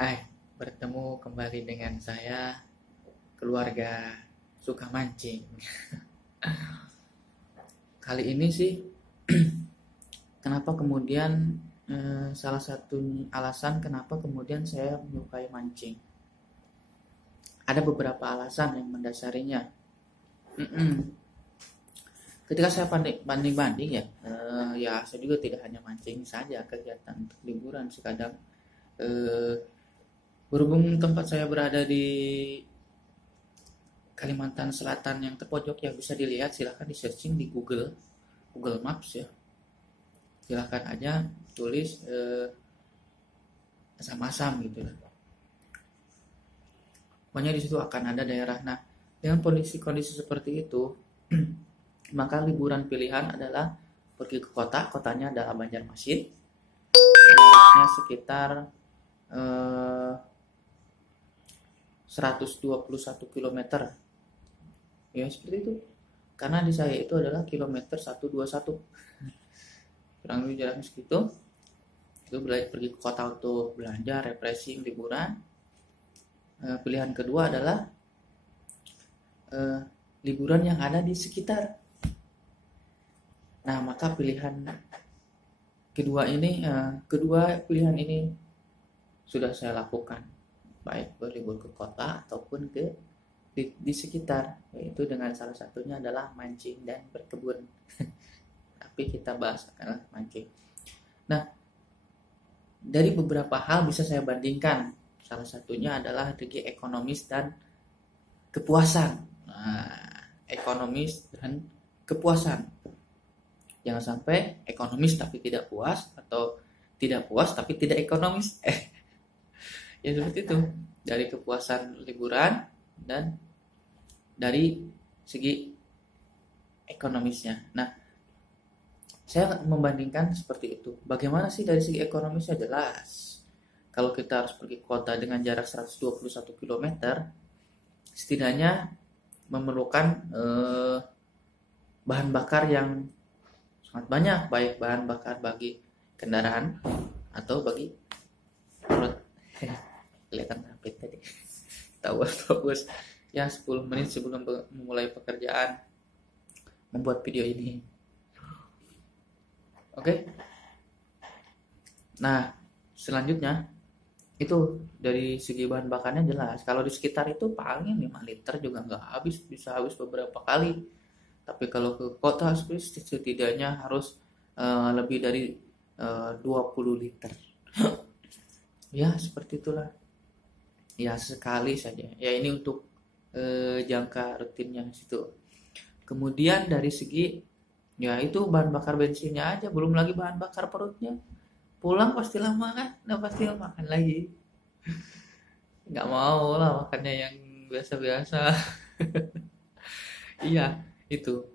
Hai, bertemu kembali dengan saya, keluarga suka mancing. Kali ini sih, kenapa kemudian salah satu alasan kenapa kemudian saya menyukai mancing. Ada beberapa alasan yang mendasarinya. Ketika saya banding-banding ya, ya saya juga tidak hanya mancing saja kegiatan untuk liburan. Sekadang berhubung tempat saya berada di Kalimantan Selatan yang terpojok, yang bisa dilihat, silahkan di searching di Google Maps ya, silahkan aja tulis asam-asam gitu lah. Pokoknya di situ akan ada daerah. Nah, dengan kondisi seperti itu, maka liburan pilihan adalah pergi ke kotanya adalah Banjarmasin, jaraknya sekitar 121 km. Ya seperti itu. Karena di saya itu adalah kilometer 121. Kurang lebih jaraknya segitu. Itu pergi ke kota untuk belanja, refreshing, liburan. Pilihan kedua adalah liburan yang ada di sekitar. Nah, maka kedua pilihan ini sudah saya lakukan, baik berlibur ke kota ataupun di sekitar, yaitu dengan salah satunya adalah mancing dan berkebun. Tapi kita bahas adalah mancing. Nah, dari beberapa hal bisa saya bandingkan. Salah satunya adalah segi ekonomis dan kepuasan. Ekonomis dan kepuasan. Jangan sampai ekonomis tapi tidak puas, atau tidak puas tapi tidak ekonomis. Ya seperti itu. Dari kepuasan liburan dan dari segi ekonomisnya. Nah, saya membandingkan seperti itu. Bagaimana sih dari segi ekonomisnya? Jelas. Kalau kita harus pergi ke kota dengan jarak 121 km, setidaknya memerlukan bahan bakar yang sangat banyak, baik bahan bakar bagi kendaraan atau bagi perut. Kelihatan rapid tadi. Tahu fokus ya 10 menit sebelum memulai pekerjaan membuat video ini. Oke. Nah, selanjutnya itu dari segi bahan bakarnya jelas. Kalau di sekitar itu paling 5 liter juga nggak habis, bisa habis beberapa kali. Tapi kalau ke kota setidaknya harus lebih dari 20 liter. Ya seperti itulah. Ya sekali saja. Ya ini untuk jangka rutinnya situ. Kemudian dari segi ya itu bahan bakar bensinnya aja, belum lagi bahan bakar perutnya. Pulang pasti lama kan, pasti makan lagi. Nggak mau lah makannya yang biasa-biasa. Iya itu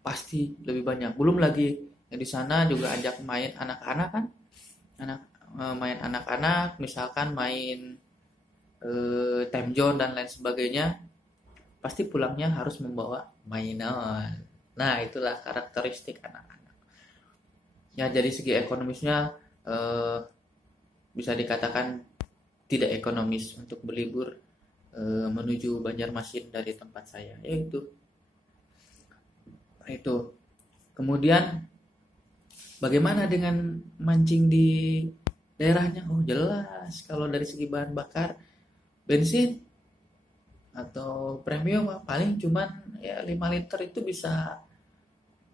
pasti lebih banyak. Belum lagi di sana juga ajak main anak-anak kan, main anak-anak, misalkan main time zone dan lain sebagainya, pasti pulangnya harus membawa mainan. Nah itulah karakteristik anak-anak. Ya dari segi ekonomisnya bisa dikatakan tidak ekonomis untuk berlibur menuju Banjarmasin dari tempat saya. Itu. Kemudian bagaimana dengan mancing di daerahnya? Oh jelas, kalau dari segi bahan bakar bensin atau premium paling cuman ya 5 liter itu bisa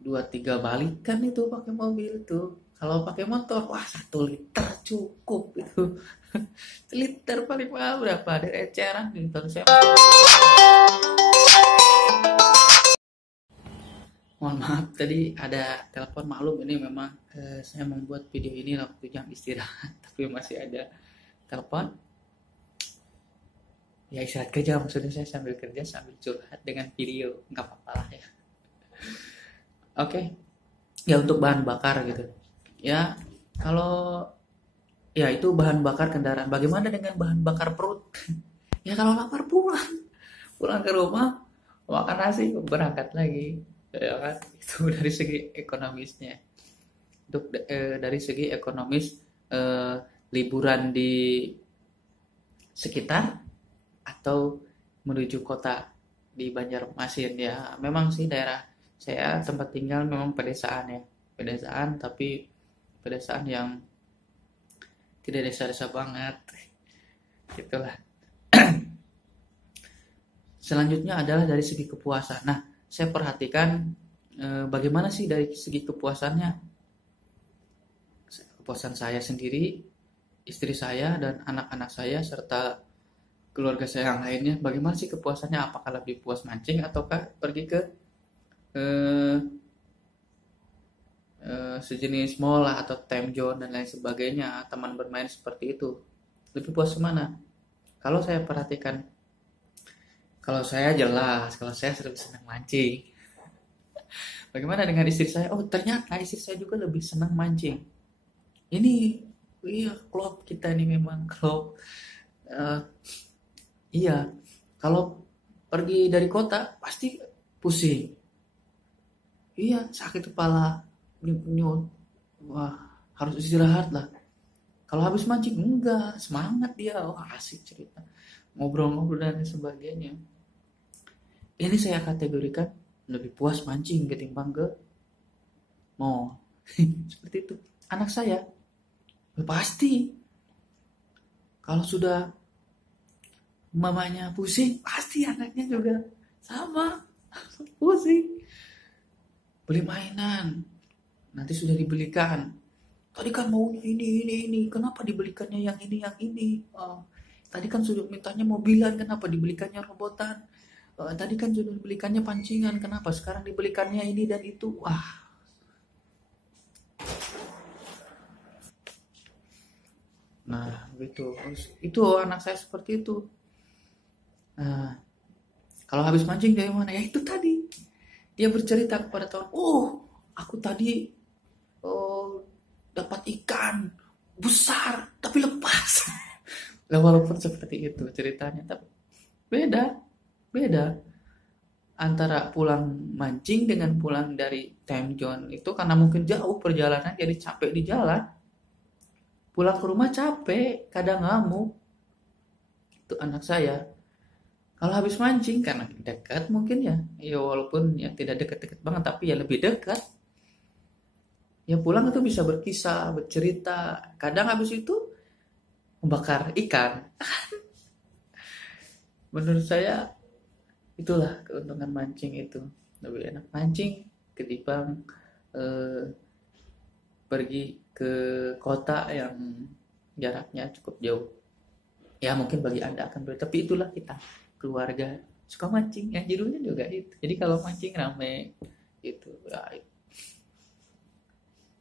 2-3 balikan itu pakai mobil tuh. Kalau pakai motor, wah 1 liter cukup itu. 1 liter paling mahal berapa? Ada eceran nih kalau saya. Mohon maaf tadi ada telepon, maklum ini memang saya membuat video ini waktu jam istirahat, tapi masih ada telepon. Ya istirahat kerja maksudnya, saya sambil kerja sambil curhat dengan video, nggak apa-apa lah ya. Oke. Ya untuk bahan bakar gitu. Ya kalau ya itu bahan bakar kendaraan. Bagaimana dengan bahan bakar perut? Ya kalau lapar pulang ke rumah makan nasi berangkat lagi, ya kan? Itu dari segi ekonomisnya. Untuk dari segi ekonomis liburan di sekitar atau menuju kota di Banjarmasin. Ya memang sih daerah saya tempat tinggal memang pedesaan ya, pedesaan, tapi pedesaan yang tidak desa-desa banget gitulah. Selanjutnya adalah dari segi kepuasan. Nah, saya perhatikan bagaimana sih dari segi kepuasannya. Kepuasan saya sendiri, istri saya, dan anak-anak saya, serta keluarga saya yang lainnya. Bagaimana sih kepuasannya? Apakah lebih puas mancing ataukah pergi ke eh, sejenis mall lah, atau time zone dan lain sebagainya, teman bermain seperti itu. Lebih puas kemana? Kalau saya perhatikan, kalau saya jelas, kalau saya lebih senang mancing. Bagaimana dengan istri saya? Oh, ternyata istri saya juga lebih senang mancing. Ini, iya, klop kita ini memang klop. Eh, iya, kalau pergi dari kota pasti pusing. Iya, sakit kepala, nyut. Wah, harus istirahat lah. Kalau habis mancing, enggak, semangat dia. Wah, asik cerita. Ngobrol-ngobrol dan sebagainya. Ini saya kategorikan lebih puas mancing ketimbang ke mall. Seperti itu. Anak saya, pasti. Kalau sudah mamanya pusing, pasti anaknya juga sama. Pusing. Beli mainan. Nanti sudah dibelikan. Tadi kan maunya ini. Kenapa dibelikannya yang ini, yang ini? Oh, tadi kan sudah mintanya mobilan, kenapa dibelikannya robotan? Tadi kan sudah dibelikannya pancingan, kenapa sekarang dibelikannya ini dan itu? Wah, nah gitu. Itu anak saya seperti itu. Nah, kalau habis mancing dari mana? Ya itu tadi. Dia bercerita kepada teman, oh, aku tadi oh, dapat ikan besar tapi lepas. Nah, walaupun seperti itu ceritanya, tapi beda, beda antara pulang mancing dengan pulang dari time zone itu, karena mungkin jauh perjalanan jadi capek di jalan. Pulang ke rumah capek, kadang ngamuk. Itu anak saya. Kalau habis mancing karena dekat mungkin ya, ya walaupun ya tidak dekat-dekat banget tapi ya lebih dekat. Ya pulang itu bisa berkisah, bercerita. Kadang habis itu membakar ikan. Menurut saya itulah keuntungan mancing itu. Lebih enak mancing ketimbang eh, pergi ke kota yang jaraknya cukup jauh. Ya mungkin bagi Anda akan berbeda, tapi itulah kita, keluarga suka mancing. Ya judulnya juga itu. Jadi kalau mancing rame gitu. Ya,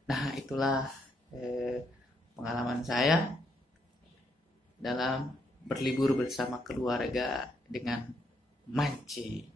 nah itulah eh, pengalaman saya dalam berlibur bersama keluarga dengan mancing.